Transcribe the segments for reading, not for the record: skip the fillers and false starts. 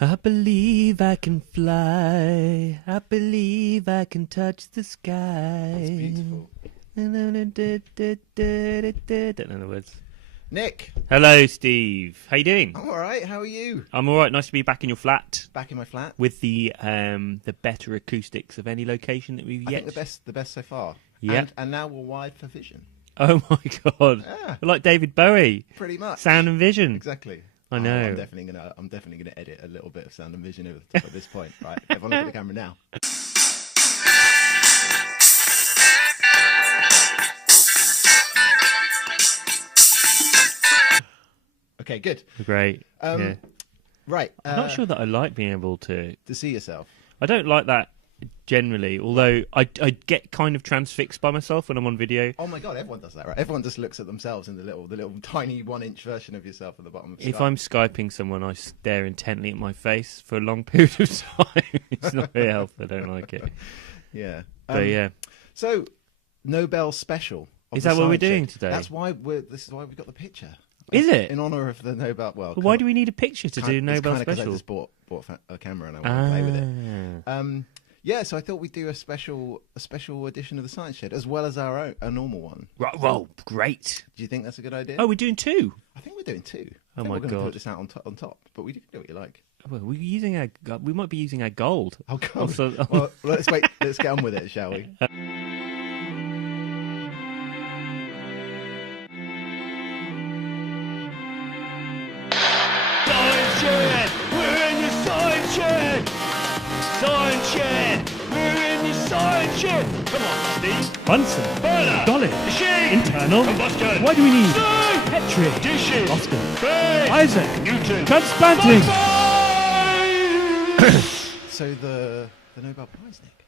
I believe I can fly. I believe I can touch the sky. It's beautiful. Don't know the words. Nick, Hello, Steve. How you doing? I'm all right. How are you? I'm all right. Nice to be back in your flat Back in my flat. with the better acoustics of any location that we've I yet. think the best so far. Yeah. And now we're wired for vision. Oh my god! Yeah. We're like David Bowie. Pretty much. Sound and vision. Exactly. I know. I'm definitely gonna edit a little bit of sound and vision over the top at this point. Right. Everyone look at the camera now. Okay, good. Great. Yeah. Right. I'm not sure that I like being able to see yourself. I don't like that generally, although I get kind of transfixed by myself when I'm on video. Oh my god, everyone does that, right? Everyone just looks at themselves in the little tiny 1-inch version of yourself at the bottom of Skype. If I'm Skyping someone, I stare intently at my face for a long period of time. It's not very helpful. I don't like it. Yeah. But yeah. So, Nobel special. Is that what we're doing today? That's why this is why we got the picture. Is it? In honour of the Nobel. Well, why do we need a picture to do Nobel special? special? I just bought a camera and I want to play with it. Yeah, so I thought we'd do a special edition of the Science Shed as well as a normal one. Right, well, great. Do you think that's a good idea? Oh, we're doing two. I think we're doing two. Oh my we're going to god! put this out on top, but we can do what you like. Well, we might be using our gold. Oh god! Also, well, let's wait. Let's get on with it, shall we? Science Shed! We're in the Science Shed! Science Shed! We're in the Science Shed! Come on, Steve! Bunsen, Burner! Dolly, Machine! internal. Combustion! Why do we need Steam! Petri, Dishes! Oscar, Base! Isaac, Newton! transplanting? So the Nobel Prize, Nick.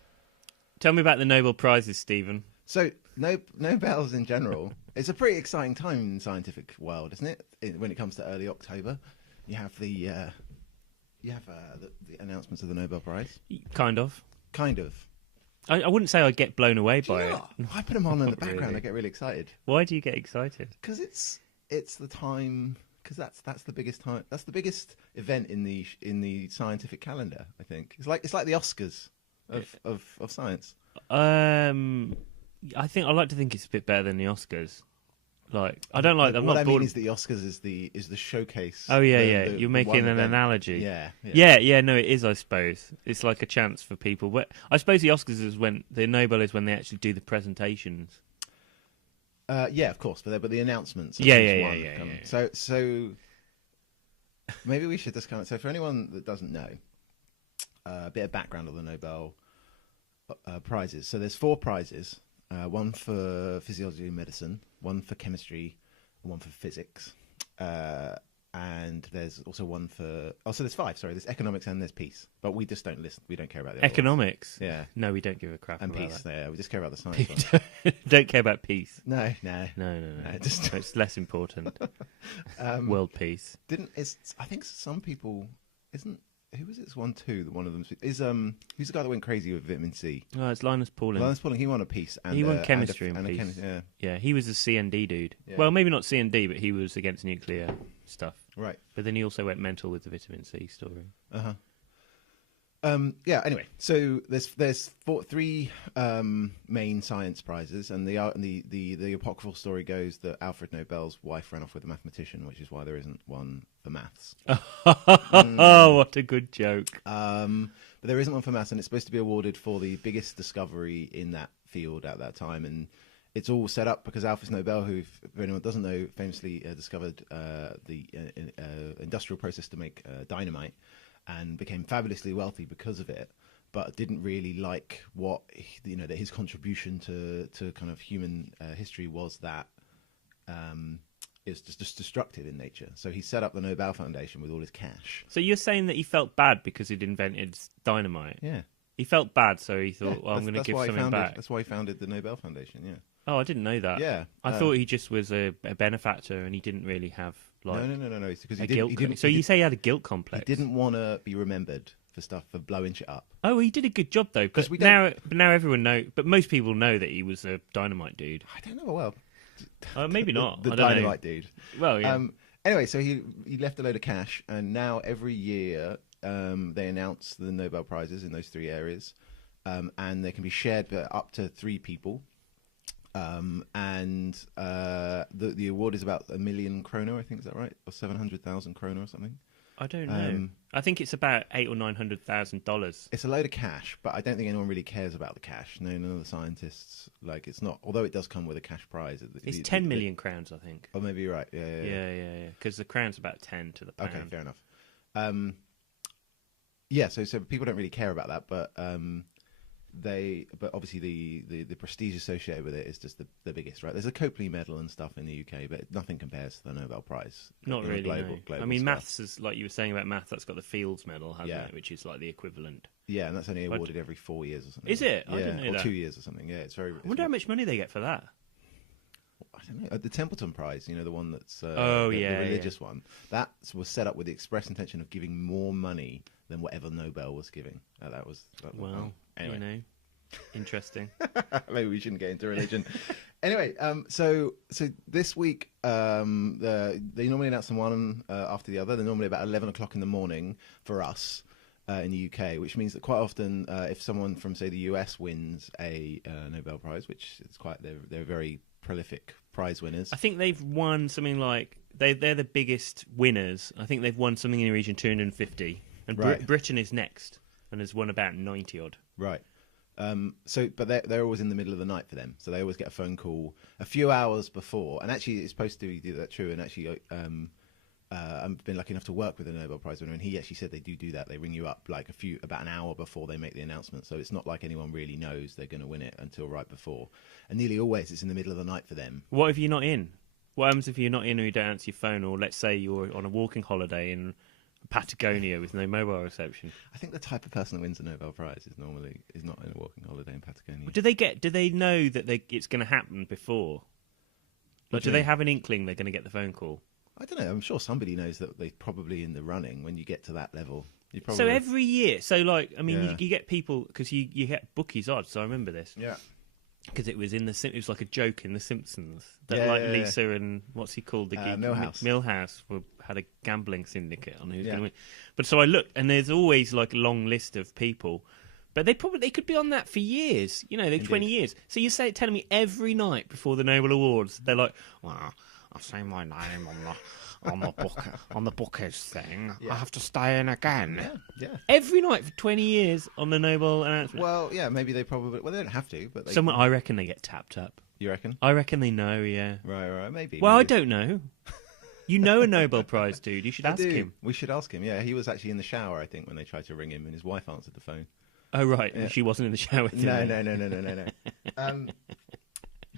Tell me about the Nobel Prizes, Stephen. So Nobels in general, it's a pretty exciting time in the scientific world, isn't it? When it comes to early October, you have the announcements of the Nobel Prize. Kind of. Kind of. I wouldn't say I get blown away by it. I put them on in the background. really. I get really excited Why do you get excited? because it's the time. Because that's the biggest time. That's the biggest event in the scientific calendar. I think it's like the Oscars of science. I like to think it's a bit better than the Oscars. Like, I don't like. I'm what not I bored. mean is the Oscars is the showcase. Oh yeah, the You're one making an event. analogy. Yeah. No, it is. I suppose it's like a chance for people. But I suppose the Oscars is when the Nobel is when they actually do the presentations. Yeah, of course, but the announcements. of Yeah, each yeah, one yeah, come. yeah. So maybe we should just so for anyone that doesn't know, a bit of background on the Nobel prizes. So there's 4 prizes: one for physiology and medicine, one for chemistry, and one for physics. And there's also one for so there's 5. Sorry, there's economics and there's peace. But we just don't listen. We don't care about the other ones. Economics. Yeah, No, we don't give a crap and about peace. that. Yeah, we just care about the science. one. Don't care about peace. No. No. just- It's less important. World peace. I think some people who was it? One too. That one of them is who's the guy that went crazy with vitamin C? Oh, it's Linus Pauling. Linus Pauling. He won a piece. And, He won and chemistry and and a peace. yeah, Yeah, he was a CND dude. Yeah. Well, maybe not CND, but he was against nuclear stuff. right. But then he also went mental with the vitamin C story. Yeah. Anyway, so there's 3 main science prizes, and the apocryphal story goes that Alfred Nobel's wife ran off with a mathematician, which is why there isn't one for maths. Oh, what a good joke. But there isn't one for maths, and it's supposed to be awarded for the biggest discovery in that field at that time. And it's all set up because Alfred Nobel, who, if anyone doesn't know, famously discovered the industrial process to make dynamite and became fabulously wealthy because of it, but didn't really like that his contribution to kind of human history was that it's just destructive in nature. So he set up the Nobel Foundation with all his cash. So you're saying that he felt bad because he'd invented dynamite? Yeah. He felt bad, so he thought, Yeah, well, I'm going to give why he something back. That's why he founded the Nobel Foundation, yeah. Oh, I didn't know that. Yeah. I thought he just was a benefactor and he didn't really have, like, No. It's because a guilt. So you say he had a guilt complex? He didn't want to be remembered for blowing shit up. Oh, he did a good job, though. But we now everyone but most people know that he was a dynamite dude. I don't know. Well, Maybe not. the I don't dynamite know. dude. Well, yeah. Anyway, so he left a load of cash, and now every year they announce the Nobel Prizes in those three areas, and they can be shared by up to 3 people. And the award is about 1 million kroner, I think, is that right? Or 700,000 kroner or something? I don't know. I think it's about $800,000 or $900,000. It's a load of cash, but I don't think anyone really cares about the cash. No, none of the scientists. Like, it's not. Although it does come with a cash prize. It's 10 million crowns, I think. Oh, maybe you're right. Yeah. Because the crown's about 10 to the pound. Okay, fair enough. Yeah, so people don't really care about that, but but obviously the prestige associated with it is just the biggest, right? There's a Copley Medal and stuff in the UK, but nothing compares to the Nobel Prize. Not really. Global I mean, stuff. Maths is like you were saying about maths. That's got the Fields Medal, hasn't it? Which is like the equivalent. Yeah, and that's only awarded every 4 years or something. Is it? I didn't know that. Or 2 years or something. Yeah, it's very. I wonder how much money they get for that. I don't know. The Templeton Prize, the one that's the religious one, that was set up with the express intention of giving more money than whatever Nobel was giving. Anyway. Interesting. Maybe we shouldn't get into religion. Anyway, so this week they normally announce them one after the other. They're normally about 11 o'clock in the morning for us in the UK, which means that quite often if someone from, say, the US wins a Nobel Prize, which is they're very prolific prize winners. I think they've won something like they're the biggest winners. I think they've won something in the region 250, and Britain is next and has won about 90 odd. Right. But they're always in the middle of the night for them, so they always get a phone call a few hours before. And actually, it's supposed to be that true. And actually, I've been lucky enough to work with a Nobel Prize winner, and he actually said they do that. They ring you up like about an hour before they make the announcement. So it's not like anyone really knows they're going to win it until right before. And nearly always, it's in the middle of the night for them. What if you're not in? What happens if you're not in or you don't answer your phone? Or let's say you're on a walking holiday in Patagonia with no mobile reception. I think the type of person that wins a Nobel Prize is not in a walking holiday in Patagonia. Do they know that it's going to happen before? Like, do they have an inkling they're going to get the phone call? I don't know. I'm sure somebody knows that they're probably in the running when you get to that level. So every year, you get people because you get bookies odds. So I remember this. Yeah. Because it was it was like a joke in The Simpsons that Lisa and what's he called, the geek Milhouse had a gambling syndicate on who's going to win. But so I looked, and there's always like a long list of people, but they could be on that for years. They're 20 years. So you telling me every night before the Nobel Awards, they're like, well, I've seen my name on the bookies thing. Yeah. I have to stay in again. Yeah. Every night for 20 years on the Nobel announcement. Well, yeah, maybe they probably. Well, they don't have to, but I reckon they get tapped up. You reckon? I reckon they know. Yeah. Right. Maybe. Well, maybe. I don't know. You know a Nobel Prize dude. You should ask him. We should ask him. Yeah, he was actually in the shower, I think, when they tried to ring him, and his wife answered the phone. Oh right, yeah. She wasn't in the shower. No.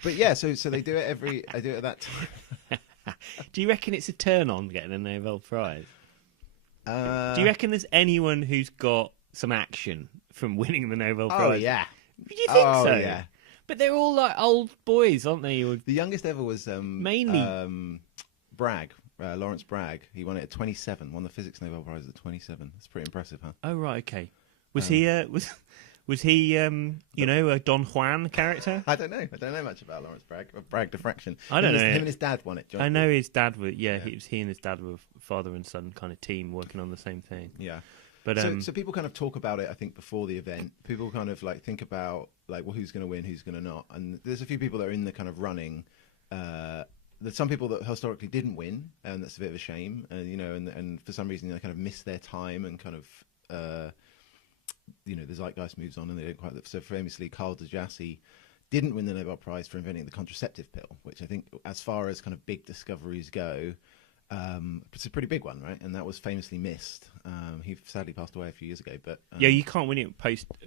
But yeah, so they do it I do it at that time. Do you reckon it's a turn on getting a Nobel Prize? Do you reckon there's anyone who's got some action from winning the Nobel Prize? Oh yeah. Do you think so? Yeah. But they're all like old boys, aren't they? The youngest ever was mainly Bragg. Lawrence Bragg. He won it at 27. Won the physics Nobel Prize at 27. That's pretty impressive, huh? Oh right, okay. Was he a Don Juan character? I don't know much about Lawrence Bragg. Bragg diffraction. I don't know. Him and his dad won it. I know his dad was. Yeah, he and his dad were father and son kind of team working on the same thing. Yeah. But so people kind of talk about it. I think before the event, people kind of like think about like, well, who's going to win, who's going to not, and there's a few people that are in the kind of running. There's some people that historically didn't win, and that's a bit of a shame. And for some reason they kind of miss their time and kind of. The zeitgeist moves on and they don't quite. So famously, Carl Djerassi didn't win the Nobel Prize for inventing the contraceptive pill, which I think, as far as kind of big discoveries go, it's a pretty big one, right? And that was famously missed. He sadly passed away a few years ago. But you can't win it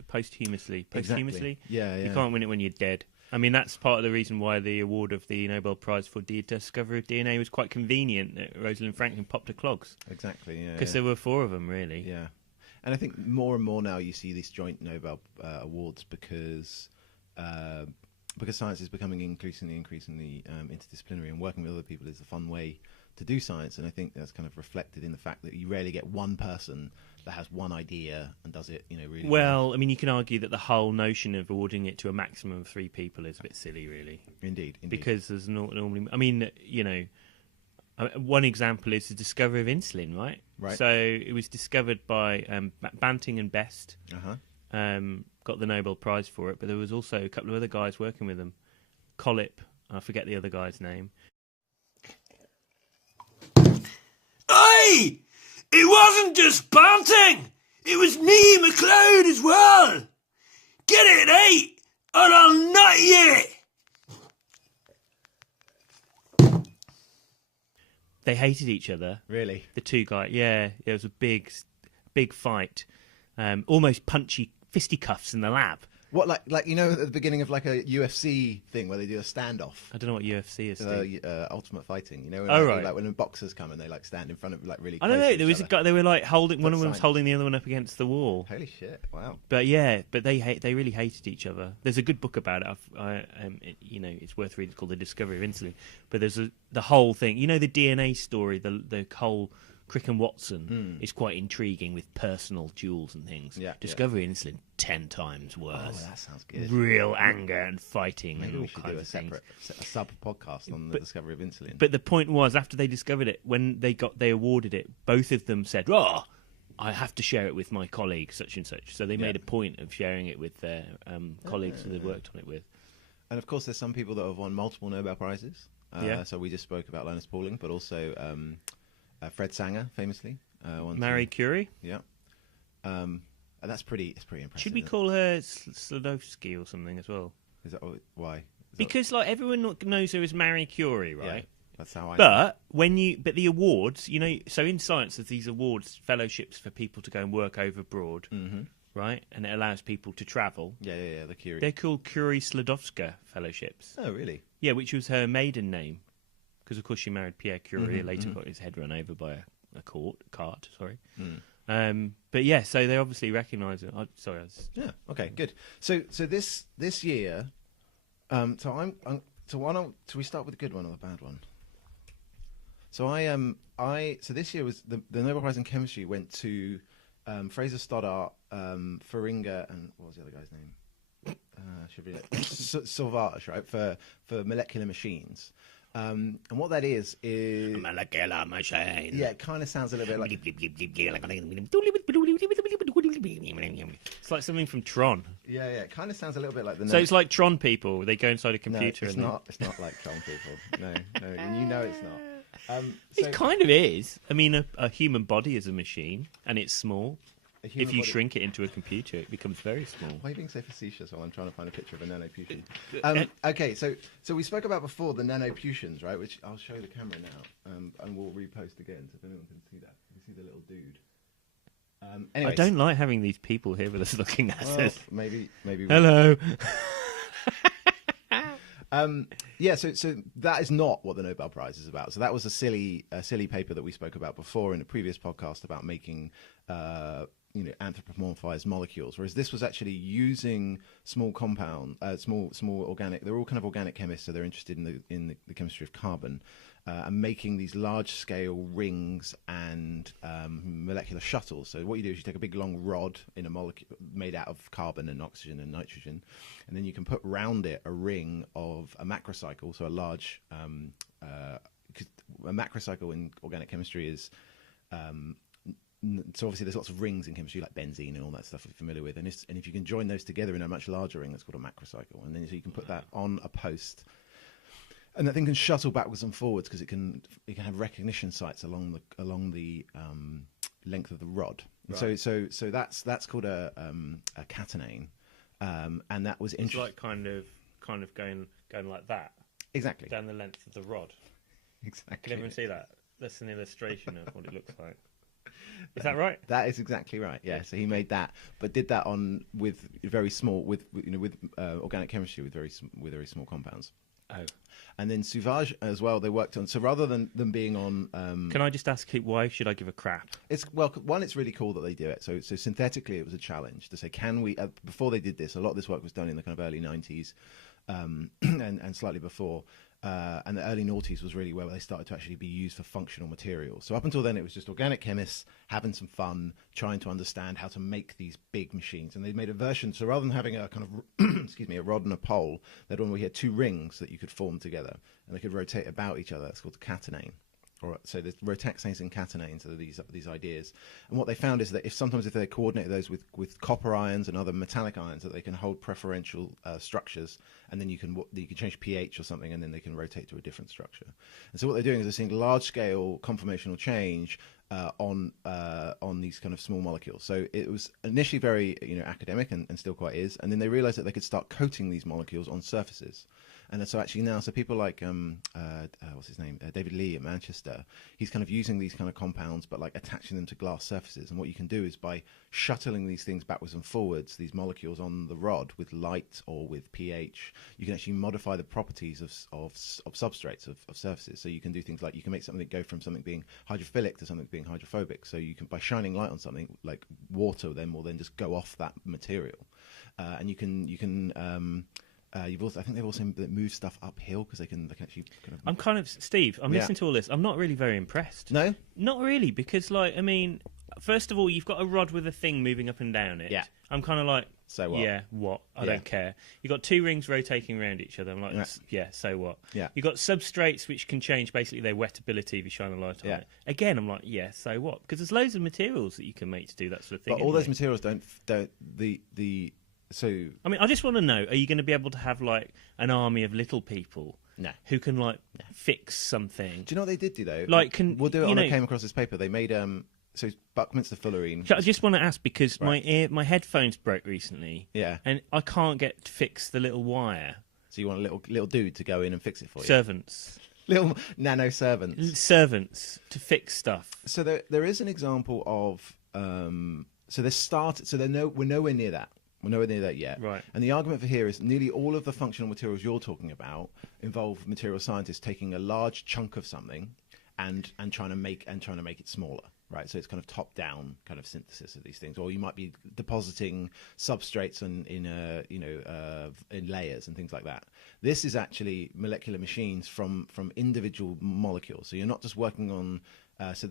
posthumously. Exactly. Yeah. You can't win it when you're dead. I mean, that's part of the reason why the award of the Nobel Prize for the discovery of DNA was quite convenient. That Rosalind Franklin popped her clogs. Exactly. Yeah. Because there were 4 of them, really. Yeah. And I think more and more now you see these joint Nobel awards because science is becoming increasingly interdisciplinary, and working with other people is a fun way to do science. And I think that's kind of reflected in the fact that you rarely get one person that has one idea and does it, really well. I mean, you can argue that the whole notion of awarding it to a maximum of 3 people is a bit silly, really. Indeed. Because there's normally, I mean, One example is the discovery of insulin, right? Right. So it was discovered by Banting and Best. Got the Nobel Prize for it, but there was also a couple of other guys working with them. Collip, I forget the other guy's name. Aye! It wasn't just Banting! It was me, McLeod, as well! Get it, eh? Or I'll nut you! They hated each other. Really? The two guys, yeah. It was a big fight. Almost punchy fisticuffs in the lab. What, like you know, at the beginning of like a UFC thing where they do a standoff? I don't know what UFC is. Ultimate Fighting. You know, right. Like when the boxers come and they like stand in front of like really. I don't know. There was a guy. They were like holding. One of them was holding the other one up against the wall. Holy shit! Wow. But yeah, they really hated each other. There's a good book about it. It's worth reading. It's called The Discovery of Insulin. But there's the whole thing. You know, the DNA story. The whole Crick and Watson is quite intriguing with personal duels and things. Yeah, Discovery of Insulin 10 times worse. Oh, that sounds good. Real anger and fighting. Maybe and we should do a sub podcast on the discovery of insulin. But the point was, after they discovered it, when they awarded it, both of them said, "Oh, I have to share it with my colleague, such and such." So they made a point of sharing it with their colleagues who they worked on it with. And of course, there's some people that have won multiple Nobel Prizes. So we just spoke about Linus Pauling, but also Fred Sanger, famously. Marie Curie? Yeah. And that's pretty impressive. Should we call her Slodowski or something as well? Is that why? Because like everyone knows her as Marie Curie, right? Yeah, that's how I know. But the awards, you know, so in science there's these awards, fellowships for people to go and work over abroad, right? And it allows people to travel. Yeah, the Curie. They're called Curie-Slodowska fellowships. Oh, really? Yeah, which was her maiden name. Because, of course, she married Pierre Curie, later got his head run over by a cart. But yeah, so they obviously recognise it. Yeah. Okay. Good. So this year, so we start with the good one or the bad one? So so this year was the Nobel Prize in Chemistry went to Fraser Stoddart, Feringa, and what was the other guy's name? Should be Sauvage, right? For molecular machines. And what that is a molecular machine. Yeah, it kind of sounds a little bit like. It's like something from Tron. Yeah, it kind of sounds a little bit like the. So it's like Tron people. They go inside a computer. No, it's not like Tron people. No, and you know it's not. It kind of is. I mean, a human body is a machine, and it's small. If you shrink it into a computer, it becomes very small. Why are you being so facetious while I'm trying to find a picture of a nanoputian? Okay, so we spoke about before the nanoputians, right? Which I'll show the camera now, and we'll repost again so if anyone can see that. You can see the little dude. I don't like having these people here with us looking at us. Maybe. Hello. Yeah, so that is not what the Nobel Prize is about. So that was a silly paper that we spoke about before in a previous podcast about making anthropomorphized molecules, whereas this was actually using small organic. They're all kind of organic chemists, so they're interested in the chemistry of carbon, and making these large-scale rings and molecular shuttles. So what you do is you take a big long rod in a molecule made out of carbon and oxygen and nitrogen, and then you can put round it a ring of a macrocycle, so a large. A macrocycle in organic chemistry is. So obviously there's lots of rings in chemistry like benzene and all that stuff you're familiar with, and if you can join those together in a much larger ring, that's called a macrocycle, and then so you can put that on a post, and that thing can shuttle backwards and forwards because it can have recognition sites along the length of the rod. Right. So that's called a catenane, and that was interesting. It's like kind of going like that. Exactly. Down the length of the rod. Exactly. Can everyone see that? That's an illustration of what it looks like. Is that right? That is exactly right. Yeah. So he made that, but did that with very small, with organic chemistry with very small compounds. Oh. And then Sauvage as well. They worked on. So rather than being on, can I just ask why should I give a crap? One, it's really cool that they do it. So synthetically, it was a challenge to say, can we? Before they did this, a lot of this work was done in the kind of early 90s, and slightly before. And the early noughties was really where they started to actually be used for functional materials. So up until then, it was just organic chemists having some fun, trying to understand how to make these big machines. And they made a version. So rather than having a kind of, a rod and a pole, they had one where you had two rings that you could form together, and they could rotate about each other. That's called catenane. so there's rotaxanes and catenanes are these ideas. And what they found is that if they coordinate those with copper ions and other metallic ions, that they can hold preferential structures, and then you can change pH or something, and then they can rotate to a different structure. And so what they're doing is they're seeing large scale conformational change on these kind of small molecules. So it was initially very academic and still quite is, and then they realized that they could start coating these molecules on surfaces. And so actually now, so people like what's his name, David Lee at Manchester, he's kind of using these kind of compounds, but like attaching them to glass surfaces. And what you can do is by shuttling these things backwards and forwards, these molecules on the rod with light or with pH, you can actually modify the properties of substrates of surfaces. So you can do things like you can make something go from something being hydrophilic to something being hydrophobic. So you can, by shining light on something like water, then will then just go off that material, and you can. I think they've also moved stuff uphill because they can actually kind of... I'm kind of... Steve, I'm listening to all this. I'm not really very impressed. No? Not really, because, like, I mean, first of all, you've got a rod with a thing moving up and down it. Yeah. I'm kind of like... So what? Yeah, what? I don't care. You've got two rings rotating around each other. I'm like, yeah, so what? Yeah. You've got substrates which can change basically their wettability if you shine a light on it. Again, I'm like, yeah, so what? Because there's loads of materials that you can make to do that sort of thing. But all those materials don't So, I mean, I just want to know: are you going to be able to have like an army of little people who can like fix something? Do you know what they did do though? Like, we'll do it. I came across this paper. They made so Buckminster Fullerene. I just want to ask because my headphones broke recently. Yeah, and I can't get to fix the little wire. So you want a little dude to go in and fix it for you? Servants. Little nano servants. Servants to fix stuff. So there is an example of we're nowhere near that. We're nowhere near that yet. Right. And the argument for here is nearly all of the functional materials you're talking about involve material scientists taking a large chunk of something and trying to make it smaller. Right. So it's kind of top down kind of synthesis of these things. Or you might be depositing substrates in layers and things like that. This is actually molecular machines from individual molecules. So you're not just working on so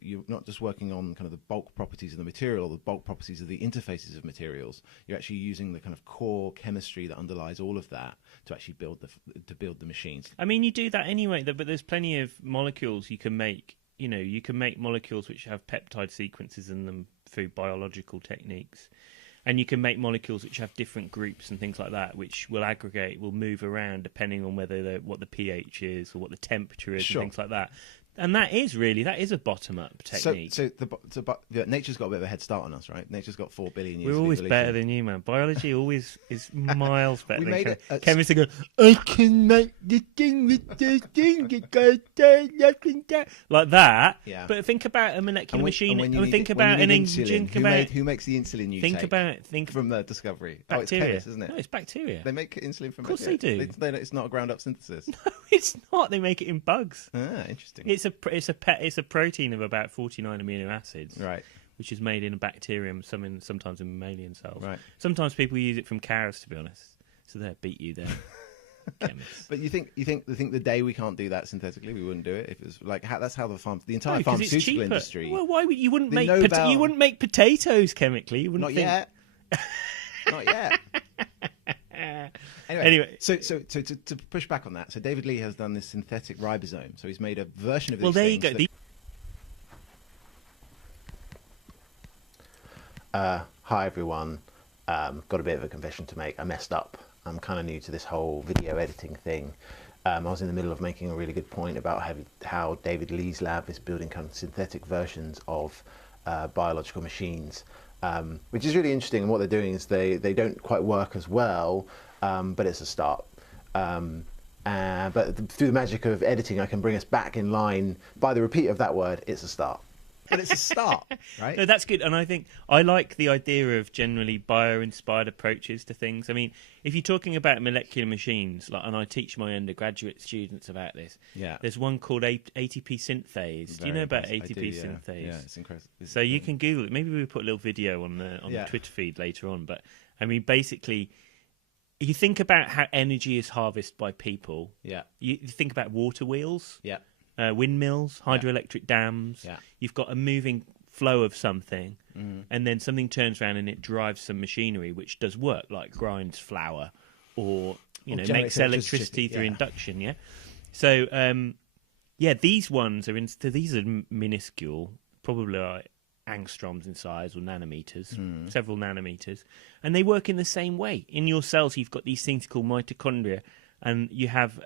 you're not just working on kind of the bulk properties of the material or the bulk properties of the interfaces of materials. You're actually using the kind of core chemistry that underlies all of that to actually build the machines. I mean, you do that anyway, but there's plenty of molecules you can make. You can make molecules which have peptide sequences in them through biological techniques. And you can make molecules which have different groups and things like that, which will aggregate, will move around depending on what the pH is or what the temperature is and things like that. And that is a bottom-up technique. So nature's got a bit of a head start on us, right? Nature's got 4 billion years. We're always better than you, man. Biology always is miles better than chemists. Go, I can make the thing with the thing that goes down, up and down. Like that. Yeah. But think about a molecular machine. Think about an engine. Who makes the insulin you take? From the discovery. Bacteria. Oh, it's chemists, isn't it? No, it's bacteria. They make insulin from bacteria. Of course they do. It's not a ground-up synthesis. No, it's not. They make it in bugs. Ah, interesting. It's a protein of about 49 amino acids, right? Which is made in a bacterium, sometimes in mammalian cells. Right. Sometimes people use it from cows, to be honest. So they beat you there, chemists. But you think the day we can't do that synthetically, we wouldn't do it if it was like that's how the entire pharmaceutical industry. Well, why would you wouldn't make potatoes chemically? You wouldn't yet. Not yet. Anyway, so to push back on that, so David Lee has done this synthetic ribosome. So he's made a version of these. Well, there you go. Hi everyone. Got a bit of a confession to make. I messed up. I'm kind of new to this whole video editing thing. I was in the middle of making a really good point about how David Lee's lab is building kind of synthetic versions of biological machines, which is really interesting. And what they're doing is they don't quite work as well. But it's a start. But through the magic of editing, I can bring us back in line by the repeat of that word. It's a start. But it's a start, right? No, that's good. And I think I like the idea of generally bio-inspired approaches to things. I mean, if you're talking about molecular machines, and I teach my undergraduate students about this, there's one called ATP synthase. Do you know about ATP synthase? Yeah, it's incredible. So you can Google it. Maybe we'll put a little video on the Twitter feed later on. But, I mean, basically, you think about how energy is harvested by people. Yeah. You think about water wheels. Yeah. Windmills, hydroelectric dams. Yeah. You've got a moving flow of something, and then something turns around and it drives some machinery which does work, like grinds flour or makes electricity through induction. Yeah. So Yeah, these ones are these are minuscule, probably like angstroms in size or nanometers, several nanometers, and they work in the same way. In your cells, you've got these things called mitochondria, and you have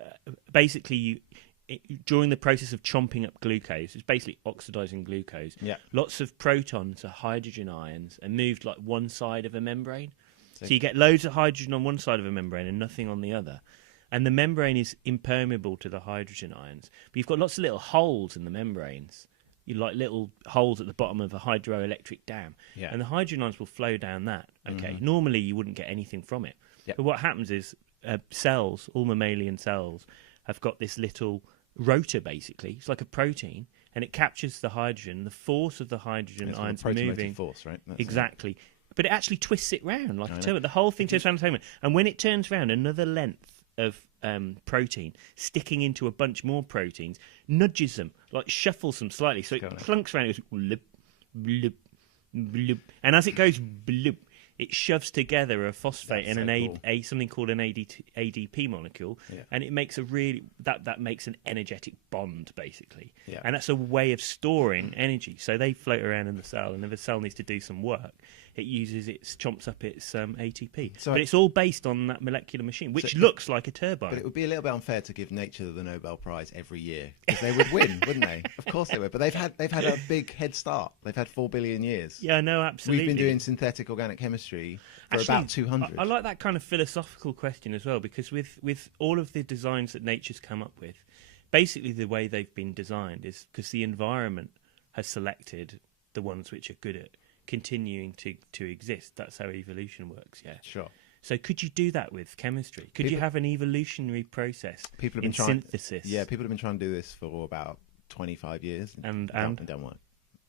during the process of chomping up glucose, it's basically oxidizing glucose. Yeah. Lots of protons are hydrogen ions and moved like one side of a membrane. So you get loads of hydrogen on one side of a membrane and nothing on the other. And the membrane is impermeable to the hydrogen ions. But you've got lots of little holes in the membranes. You like little holes at the bottom of a hydroelectric dam. Yeah. And the hydrogen ions will flow down that. Okay. Normally you wouldn't get anything from it. Yep. But what happens is cells, all mammalian cells, have got this little rotor basically. It's like a protein. And it captures the hydrogen. The force of the hydrogen ions moving. Force, right? That's exactly. But it actually twists it round like a turbine. The whole thing turns around the turbine. And when it turns round, another length of protein sticking into a bunch more proteins nudges them, like shuffles them slightly, so it clunks around. It goes bloop, bloop, bloop, and as it goes bloop, it shoves together a phosphate and something called an ADP molecule, and it makes that makes an energetic bond basically, and that's a way of storing energy. So they float around in the cell, and if the cell needs to do some work, it chomps up its ATP. But it's all based on that molecular machine, which looks like a turbine. But it would be a little bit unfair to give nature the Nobel Prize every year, because they would win, wouldn't they? Of course they would. But they've had a big head start. They've had 4 billion years. Yeah, no, absolutely. We've been doing synthetic organic chemistry for about 200. I like that kind of philosophical question as well, because with all of the designs that nature's come up with, basically the way they've been designed is because the environment has selected the ones which are good at continuing to exist. That's how evolution works. Yeah, sure. So could you do that with chemistry? Could you have an evolutionary process in synthesis? Yeah, people have been trying to do this for about 25 years and don't work.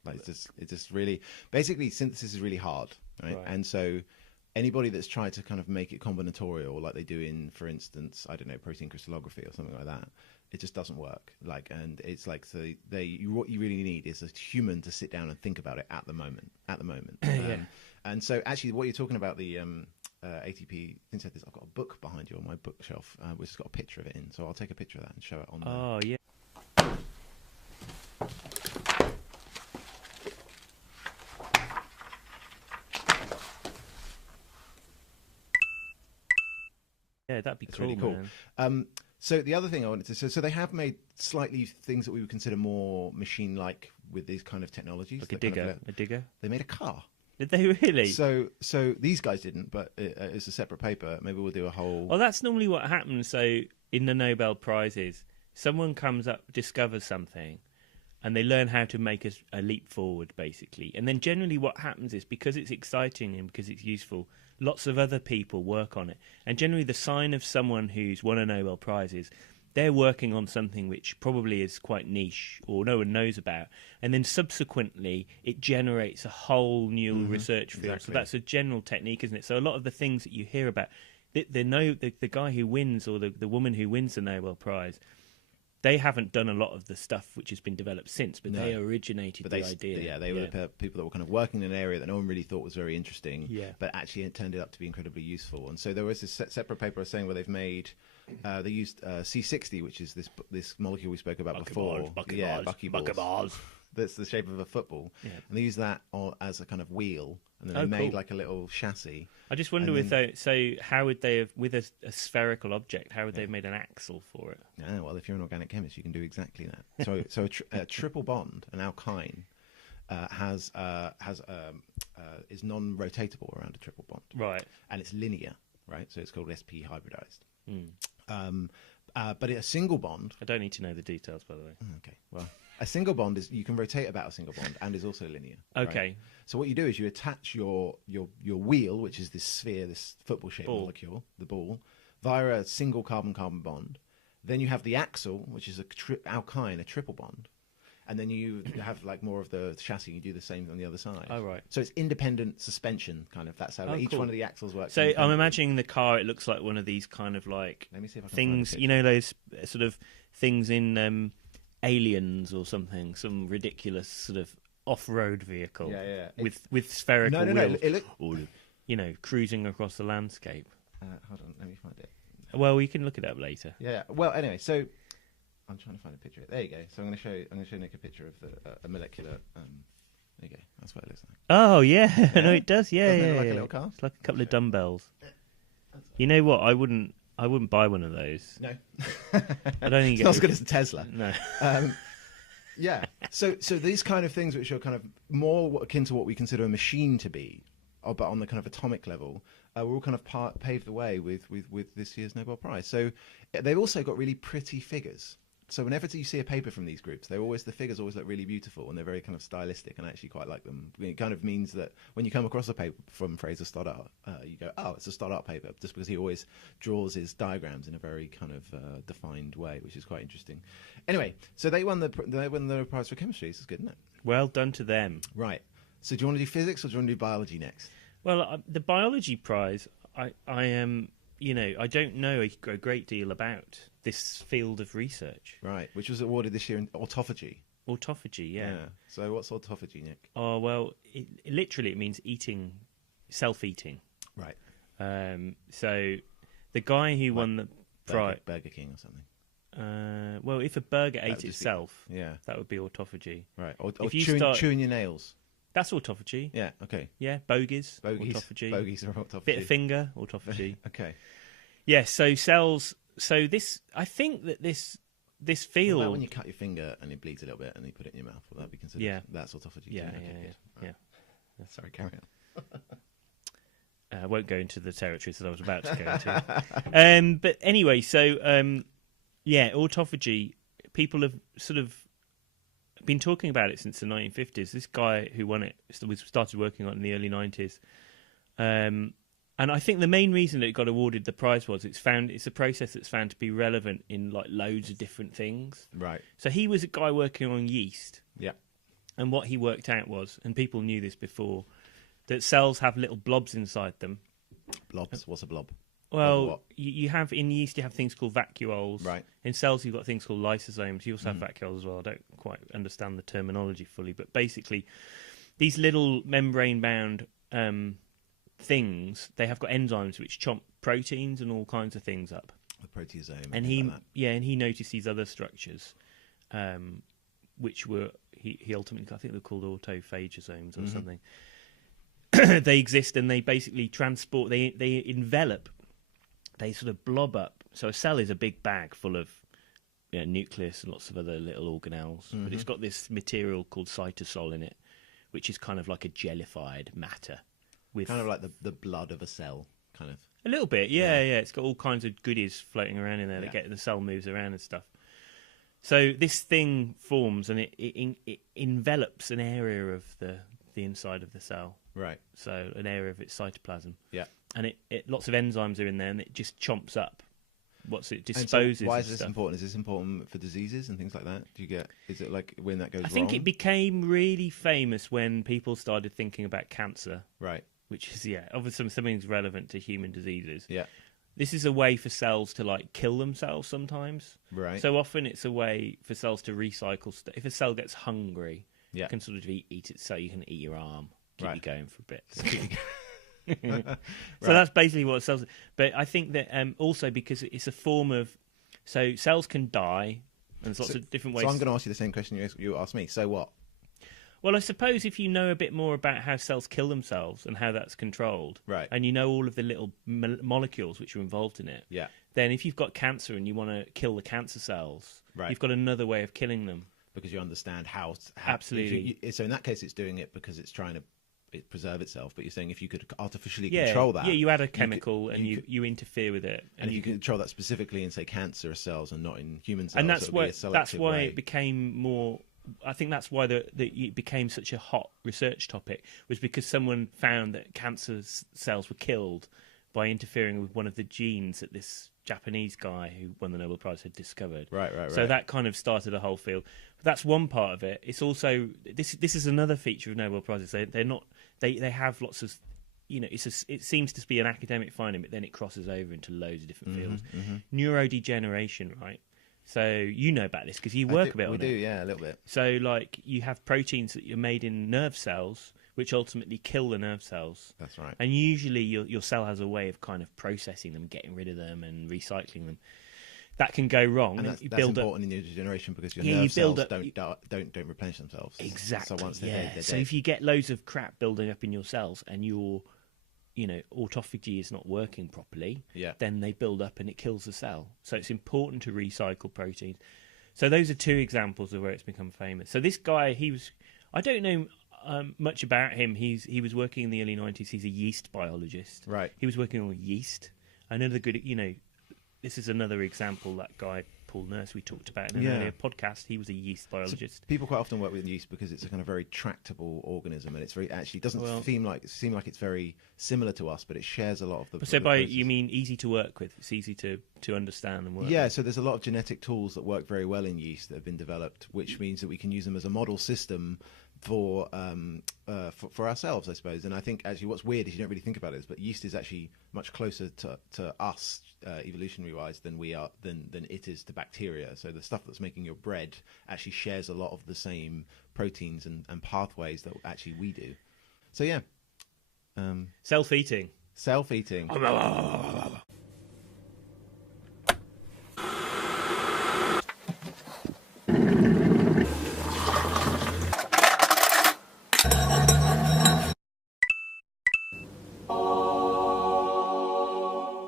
Like it's just really, basically synthesis is really hard, right? And so anybody that's tried to kind of make it combinatorial, like they do in, for instance, I don't know, protein crystallography or something like that, it just doesn't work. Like, and it's like, so what you really need is a human to sit down and think about it at the moment. And so actually what you're talking about, the ATP synthesis, I've got a book behind you on my bookshelf, which has got a picture of it in. So I'll take a picture of that and show it on there. Oh, yeah. Yeah, that'd be cool. Really cool. Man. So the other thing I wanted to say, so they have made slightly things that we would consider more machine-like with these kind of technologies. Like a digger. A digger? They made a car. Did they really? So these guys didn't, but it's a separate paper. Maybe we'll do a whole... Well, that's normally what happens. So in the Nobel Prizes, someone comes up, discovers something, and they learn how to make a leap forward, basically. And then generally what happens is, because it's exciting and because it's useful, lots of other people work on it. And generally the sign of someone who's won a Nobel Prize is they're working on something which probably is quite niche or no one knows about. And then subsequently it generates a whole new research field. Exactly. So that's a general technique, isn't it? So a lot of the things that you hear about, the guy who wins or the woman who wins the Nobel Prize, they haven't done a lot of the stuff which has been developed since, but they originated the idea. Yeah, they were the people that were kind of working in an area that no one really thought was very interesting, but actually it turned out to be incredibly useful. And so there was this separate paper I was saying where they've made, they used C60, which is this molecule we spoke about before. Buckyballs. That's the shape of a football. Yeah. And they used that as a kind of wheel, and then they made like a little chassis. I just wonder how would they have, with a spherical object, how would they have made an axle for it? Yeah, well, if you're an organic chemist, you can do exactly that. So a triple bond, an alkyne, is non-rotatable around a triple bond. Right. And it's linear, right? So it's called sp hybridized. But a single bond... I don't need to know the details, by the way. Okay, well... A single bond is, you can rotate about a single bond and is also linear. Okay. Right? So what you do is you attach your wheel, which is this sphere, this football-shaped molecule, the ball, via a single carbon-carbon bond. Then you have the axle, which is alkyne, a triple bond. And then you have like more of the chassis. You do the same on the other side. Oh, right. So it's independent suspension, kind of. That's how each one of the axles works. So I'm imagining the car. It looks like one of these kind of like Let me see if I can things. You know, those sort of things in Aliens or something. Some ridiculous sort of off-road vehicle. Yeah. With spherical wheels. No. You know, cruising across the landscape. Hold on, let me find it. Well, we can look it up later. Yeah. Well, anyway, so I'm trying to find a picture. There you go. So I'm going to show Nick a picture of a molecular. There you go. That's what it looks like. Oh yeah, no, it does. Yeah, Doesn't it yeah, look like yeah. a little car? It's like a couple of dumbbells. You know what? I wouldn't buy one of those. No, I don't think it's not as good as the Tesla. No. Yeah. So these kind of things, which are kind of more akin to what we consider a machine to be, but on the kind of atomic level, were all kind of paved the way with this year's Nobel Prize. So they've also got really pretty figures. So whenever you see a paper from these groups, the figures always look really beautiful, and they're very kind of stylistic, and I actually quite like them. It kind of means that when you come across a paper from Fraser Stoddart, you go, oh, it's a Stoddart paper, just because he always draws his diagrams in a very kind of defined way, which is quite interesting. Anyway, so they won the prize for chemistry. So it's good, isn't it? Well done to them. Right. So do you want to do physics or do you want to do biology next? Well, the biology prize, I am, I don't know a great deal about this field of research. Right, which was awarded this year in autophagy. Autophagy, yeah. So what's autophagy, Nick? Oh, well, literally it means eating, self-eating. Right. So the guy who won the prize... Burger King or something. Well, if a burger ate itself, yeah, that would be autophagy. Right, or if you chewing your nails. That's autophagy. Yeah, okay. Yeah, bogies autophagy. Bogies are autophagy. Bit of finger, autophagy. Okay. Yeah, so cells... So this, I think that this field... Well, when you cut your finger and it bleeds a little bit and you put it in your mouth, will that be considered? Yeah. That's autophagy. Yeah, yeah. Sorry, carry on. I won't go into the territories that I was about to go into. But anyway, so, autophagy, people have sort of been talking about it since the 1950s. This guy who won it started working on it in the early 90s. And I think the main reason that it got awarded the prize was it's a process that's found to be relevant in like loads of different things. Right. So he was a guy working on yeast. Yeah. And what he worked out was, and people knew this before, that cells have little blobs inside them. Blobs? What's a blob? Well, you have in yeast you have things called vacuoles. Right. In cells you've got things called lysosomes. You also have vacuoles as well. I don't quite understand the terminology fully, but basically these little membrane-bound things, they have got enzymes which chomp proteins and all kinds of things up. The proteasome. And he noticed these other structures, which were he ultimately, I think they're called autophagosomes or something. They exist and they basically transport. They envelop. They sort of blob up. So a cell is a big bag full of nucleus and lots of other little organelles, but it's got this material called cytosol in it, which is kind of like a jellified matter. With kind of like the blood of a cell, kind of. A little bit, yeah. It's got all kinds of goodies floating around in there that get the cell moves around and stuff. So this thing forms and it envelops an area of the inside of the cell. Right. So an area of its cytoplasm. Yeah. And it lots of enzymes are in there and it just chomps up. It disposes. So why is this stuff. important? Is this important for diseases and things like that? Is it like when that goes wrong? I think it became really famous when people started thinking about cancer. Right. Which is, obviously something's relevant to human diseases. Yeah. This is a way for cells to, like, kill themselves sometimes. Right. So often it's a way for cells to recycle stuff. If a cell gets hungry, it can sort of eat it. So you can eat your arm, keep you going for a bit. So that's basically what cells... But I think that also because it's a form of... So cells can die, and there's lots of different ways... So I'm going to ask you the same question you asked me. So what? Well, I suppose if you know a bit more about how cells kill themselves and how that's controlled, right, and you know all of the little molecules which are involved in it, then if you've got cancer and you want to kill the cancer cells, you've got another way of killing them. Because you understand how absolutely. So in that case, it's doing it because it's trying to preserve itself. But you're saying if you could artificially control that, you add a chemical and you interfere with it, and if you can control that specifically in say cancer cells and not in human cells, and that's why it became more. I think that's why it became such a hot research topic, was because someone found that cancer cells were killed by interfering with one of the genes that this Japanese guy who won the Nobel Prize had discovered. Right. So that kind of started a whole field. But that's one part of it. It's also this is another feature of Nobel Prizes. They're not they have lots of it seems to be an academic finding, but then it crosses over into loads of different fields. Neurodegeneration, right? So you know about this because you work a bit on it. We do, yeah, a little bit. So, like, you have proteins that are made in nerve cells, which ultimately kill the nerve cells. That's right. And usually your cell has a way of kind of processing them, getting rid of them and recycling them. that can go wrong. And that's build important in your generation because your nerve cells don't replenish themselves. Exactly. So once they're dead, they're so dead. if you get loads of crap building up in your cells and your autophagy is not working properly, then they build up and it kills the cell. So it's important to recycle proteins. So those are two examples of where it's become famous. So this guy, I don't know much about him. He was working in the early 90s. He's a yeast biologist. Right. He was working on yeast. Another good, this is another example, that guy, Paul Nurse, we talked about in an earlier podcast. He was a yeast biologist. So people quite often work with yeast because it's a kind of very tractable organism, and it's doesn't seem like it's very similar to us, but it shares a lot of the. So you mean easy to work with? It's easy to understand and work. Yeah. with. So there's a lot of genetic tools that work very well in yeast that have been developed, which means that we can use them as a model system for ourselves, I suppose. And I think actually what's weird is you don't really think about it, but yeast is actually much closer to us evolutionary wise than it is to bacteria. So the stuff that's making your bread actually shares a lot of the same proteins and pathways that actually we do. So yeah, self-eating.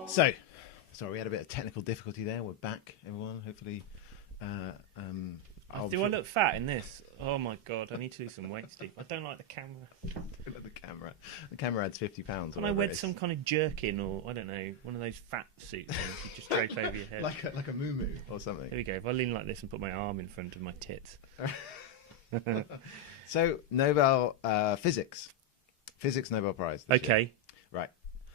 So, sorry, we had a bit of technical difficulty there. We're back, everyone. Hopefully, do I look fat in this? Oh my god, I need to lose some weight, Steve. I don't like the camera. Don't like the camera. The camera adds £50. When I wear some kind of jerkin or I don't know, one of those fat suits things you just drape over your head, like a muumuu or something. There we go. If I lean like this and put my arm in front of my tits. So, Nobel Physics Nobel Prize. Okay, right.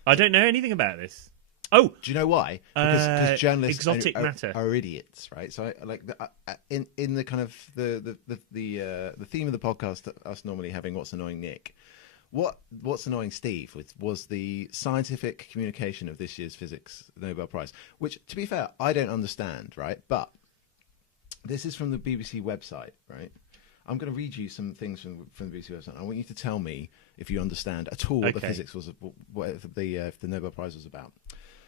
I don't know anything about this. Oh, do you know why? Because journalists exotic matter are idiots, right? So, in the kind of the theme of the podcast, us normally having What's Annoying Nick, what's annoying Steve was the scientific communication of this year's Physics Nobel Prize, which, to be fair, I don't understand, right? But this is from the BBC website, right? I'm going to read you some things from the BBC website. I want you to tell me if you understand at all the physics was what the Nobel Prize was about.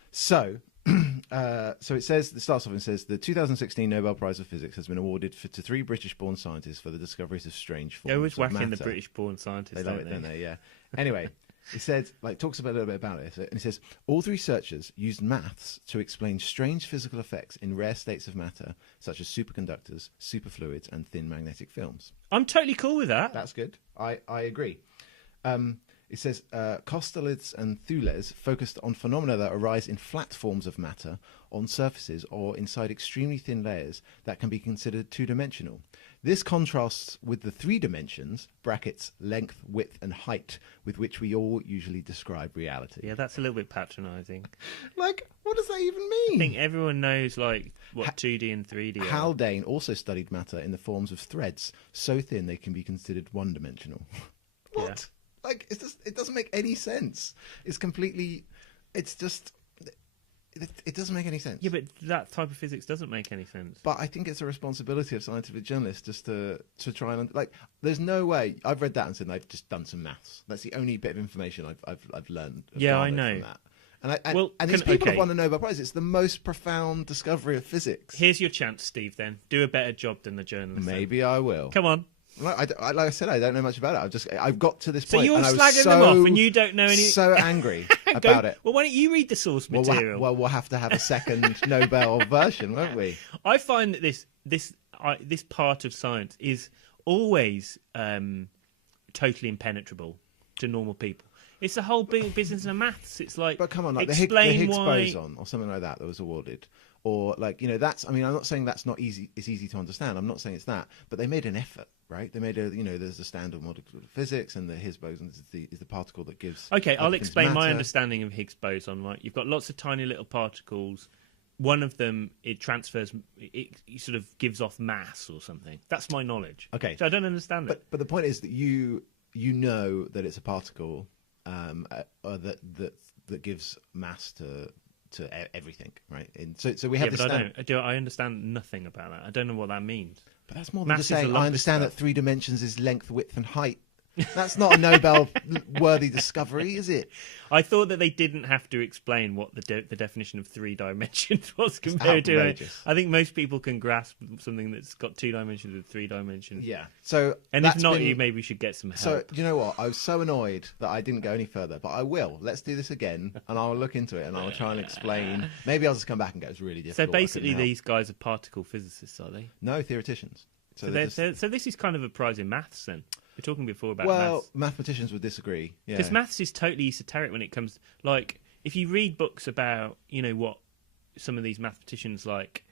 So it says, it starts off and says, the 2016 Nobel Prize of Physics has been awarded to 3 British-born scientists for the discoveries of strange forms of matter. They always whack in the British-born scientists, they love it, don't they? Yeah. Anyway, it said, talks about a little bit about it, and it says, all 3 researchers used maths to explain strange physical effects in rare states of matter, such as superconductors, superfluids, and thin magnetic films. I'm totally cool with that. That's good. I agree. It says, Kostelics and Thules focused on phenomena that arise in flat forms of matter on surfaces or inside extremely thin layers that can be considered two-dimensional. This contrasts with the 3 dimensions, brackets, length, width, and height, with which we all usually describe reality. Yeah, that's a little bit patronising. What does that even mean? I think everyone knows, what 2D and 3D are. Haldane also studied matter in the forms of threads, so thin they can be considered one-dimensional. What? Yeah. It doesn't make any sense. It doesn't make any sense. Yeah, but that type of physics doesn't make any sense. But I think it's a responsibility of scientific journalists just to try and there's no way. I've read that and said I've just done some maths. That's the only bit of information I've learned. Yeah, I know. From that. And these people have won the Nobel Prize. It's the most profound discovery of physics. Here's your chance, Steve. Then do a better job than the journalists. Maybe I will. Come on. Like I said, I don't know much about it. I've got to this point. So you're and slagging them off, and you don't know any. So angry about it. Well, why don't you read the source material? We'll have to have a second Nobel version, won't we? I find that this part of science is always totally impenetrable to normal people. It's the whole business of maths. It's but come on, the Higgs boson or something like that was awarded. Or that's. I mean, I'm not saying that's not easy. It's easy to understand. I'm not saying it's that, but they made an effort, right? They made there's a standard model of physics, and the Higgs boson is the particle that gives. Okay, I'll explain my understanding of Higgs boson. Right, you've got lots of tiny little particles. One of them, it transfers. It sort of gives off mass or something. That's my knowledge. Okay, so I don't understand it. But the point is that you know that it's a particle that gives mass to everything, right? And so we have this. I understand nothing about that. I don't know what that means. But that's more than just saying I understand that 3 dimensions is length, width, and height. That's not a Nobel-worthy discovery, is it? I thought that they didn't have to explain what the definition of 3 dimensions was compared to. I think most people can grasp something that's got 2 dimensions and 3 dimensions. Yeah. So, and if not, you maybe should get some help. So, you know what? I was so annoyed that I didn't go any further, but I will. Let's do this again, and I'll look into it, and I'll try and explain. Maybe I'll just come back and go, it's really difficult. So basically, these guys are particle physicists, are they? No, theoreticians. So this is kind of a prize in maths, then. We were talking before about maths. Well, mathematicians would disagree. Because maths is totally esoteric when it comes... Like, if you read books about, what some of these mathematicians like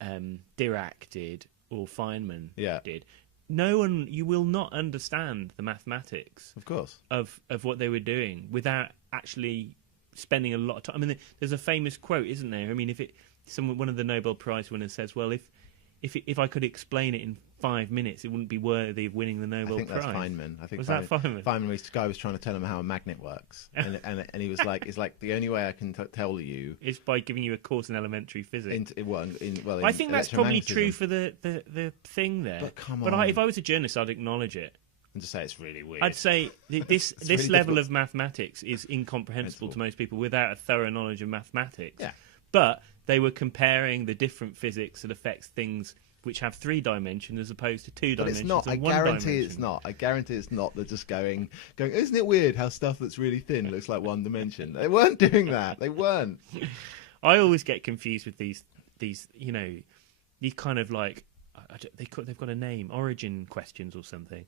Dirac did or Feynman did, you will not understand the mathematics, of course, of what they were doing without actually spending a lot of time. I mean, there's a famous quote, isn't there? I mean, one of the Nobel Prize winners says, well, if I could explain it in 5 minutes, it wouldn't be worthy of winning the Nobel Prize. That's Feynman. I think was that Feynman? Feynman, this guy was trying to tell him how a magnet works, and he was like, "It's like the only way I can tell you is by giving you a course in elementary physics." I think that's probably true for the thing there. But come on. But if I was a journalist, I'd acknowledge it. And just say it's really weird. I'd say this really level difficult. Of mathematics is incomprehensible to most people without a thorough knowledge of mathematics. Yeah. But they were comparing the different physics that affects things which have 3 dimensions as opposed to 2 but dimensions. It's not. I guarantee dimension. it's not. I guarantee it's not. They're just going. Isn't it weird how stuff that's really thin looks like 1 dimension? They weren't doing that. They weren't. I always get confused with these these kind of like they've got a name, origin questions or something.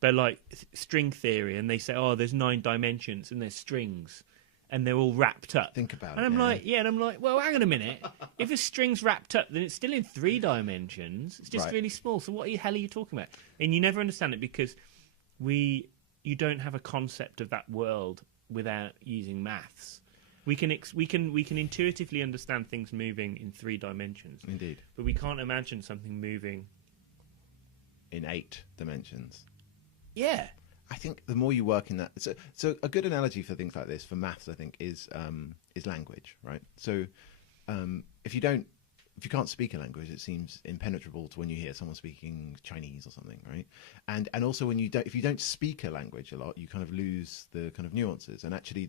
But like string theory, and they say, oh, there's 9 dimensions and there's strings. And they're all wrapped up. Think about it. And I'm like, well, hang on a minute. If a string's wrapped up, then it's still in 3 dimensions. It's just really small. So what the hell are you talking about? And you never understand it because you don't have a concept of that world without using maths. We can intuitively understand things moving in 3 dimensions. Indeed. But we can't imagine something moving in 8 dimensions. Yeah. I think the more you work in that, so a good analogy for things like this, for maths, I think, is language, right? So if you can't speak a language, it seems impenetrable to when you hear someone speaking Chinese or something, right? And also if you don't speak a language a lot, you kind of lose the kind of nuances. And actually,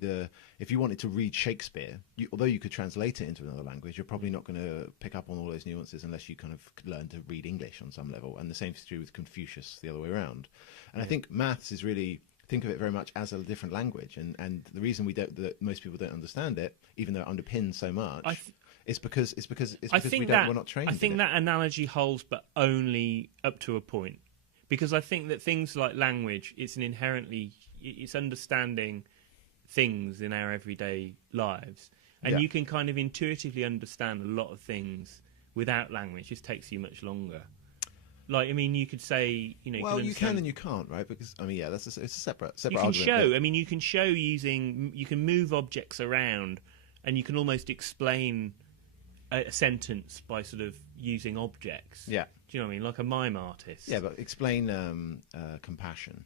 if you wanted to read Shakespeare, although you could translate it into another language, you're probably not going to pick up on all those nuances unless you kind of learn to read English on some level. And the same is true with Confucius, the other way around. And I think maths is really, think of it very much as a different language. And the reason that most people don't understand it, even though it underpins so much, it's because we're not trained. I think that analogy holds, but only up to a point. Because I think that things like language, it's understanding things in our everyday lives. And you can kind of intuitively understand a lot of things without language. It just takes you much longer. Like, I mean, you could say, well, you can and you can't, right? Because, I mean, yeah, it's a separate you can argument. You can move objects around, and you can almost explain a sentence by sort of using objects. Yeah. Do you know what I mean? Like a mime artist. Yeah, but explain compassion.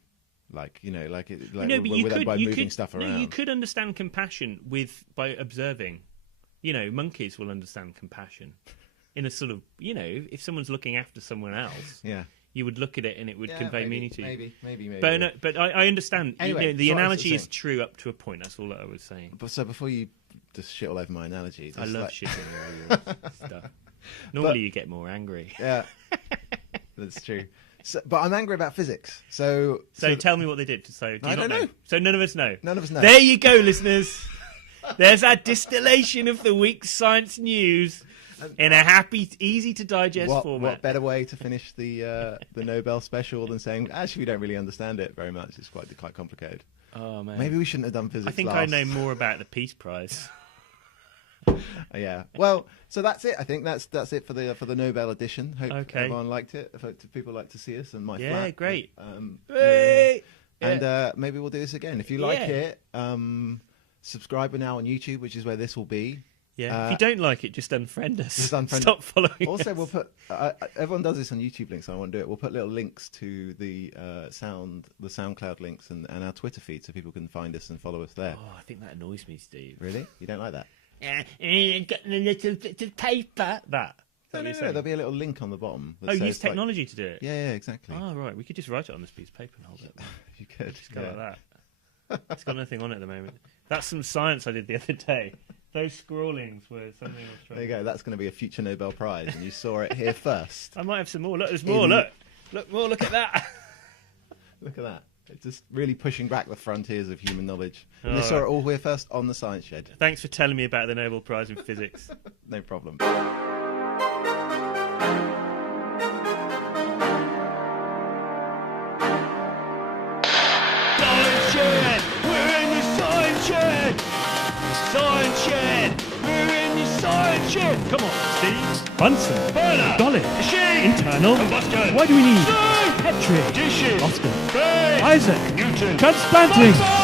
By moving stuff around. No, you could understand compassion by observing. Monkeys will understand compassion. In a sort of, if someone's looking after someone else, you would look at it and it would convey meaning to you. Maybe. But I understand. Anyway, the analogy is true up to a point. That's all that I was saying. So before you just shit all over my analogy, I love shitting all over your stuff. Normally, you get more angry. Yeah, that's true. But I'm angry about physics. So tell me what they did. So I don't know. So none of us know. None of us know. There you go, listeners. There's our distillation of the week's science news. In a happy, easy to digest format. What better way to finish the Nobel special than saying, actually, we don't really understand it very much. It's quite complicated. Oh man, maybe we shouldn't have done physics. I think last. I know more about the Peace Prize. Yeah. Well, so that's it. I think that's it for the Nobel edition. Hope everyone liked it. If people like to see us and my flat. Yeah, great. And maybe we'll do this again. If you like it, subscribe now on YouTube, which is where this will be. Yeah. If you don't like it, just unfriend us. Stop following Also, us. We'll put... everyone does this on YouTube links, so I want to do it. We'll put little links to the SoundCloud links and our Twitter feed so people can find us and follow us there. Oh, I think that annoys me, Steve. Really? You don't like that? Got a little bit of paper. That. No, there'll be a little link on the bottom. Oh, use technology to do it? Yeah, exactly. Oh, right. We could just write it on this piece of paper and hold it. You could. Just go like that. It's got nothing on it at the moment. That's some science I did the other day. Those scrawlings were something I was trying. There you go. That's going to be a future Nobel Prize, and you saw it here first. I might have some more. Look, there's more. Look more. Look at that. Look at that. It's just really pushing back the frontiers of human knowledge. And they saw it all here first on the Science Shed. Thanks for telling me about the Nobel Prize in Physics. No problem. Science Shed! We're in the Science Shed! Science Shed! We're in the Science Shed! Come on, Steve! Bunsen! Burner! Dolly! Machine! Internal! Combustion! Why do we need? Steam! Petri! Dishes! Oscar! Space! Isaac! Newton! Transplanting! Bunsen!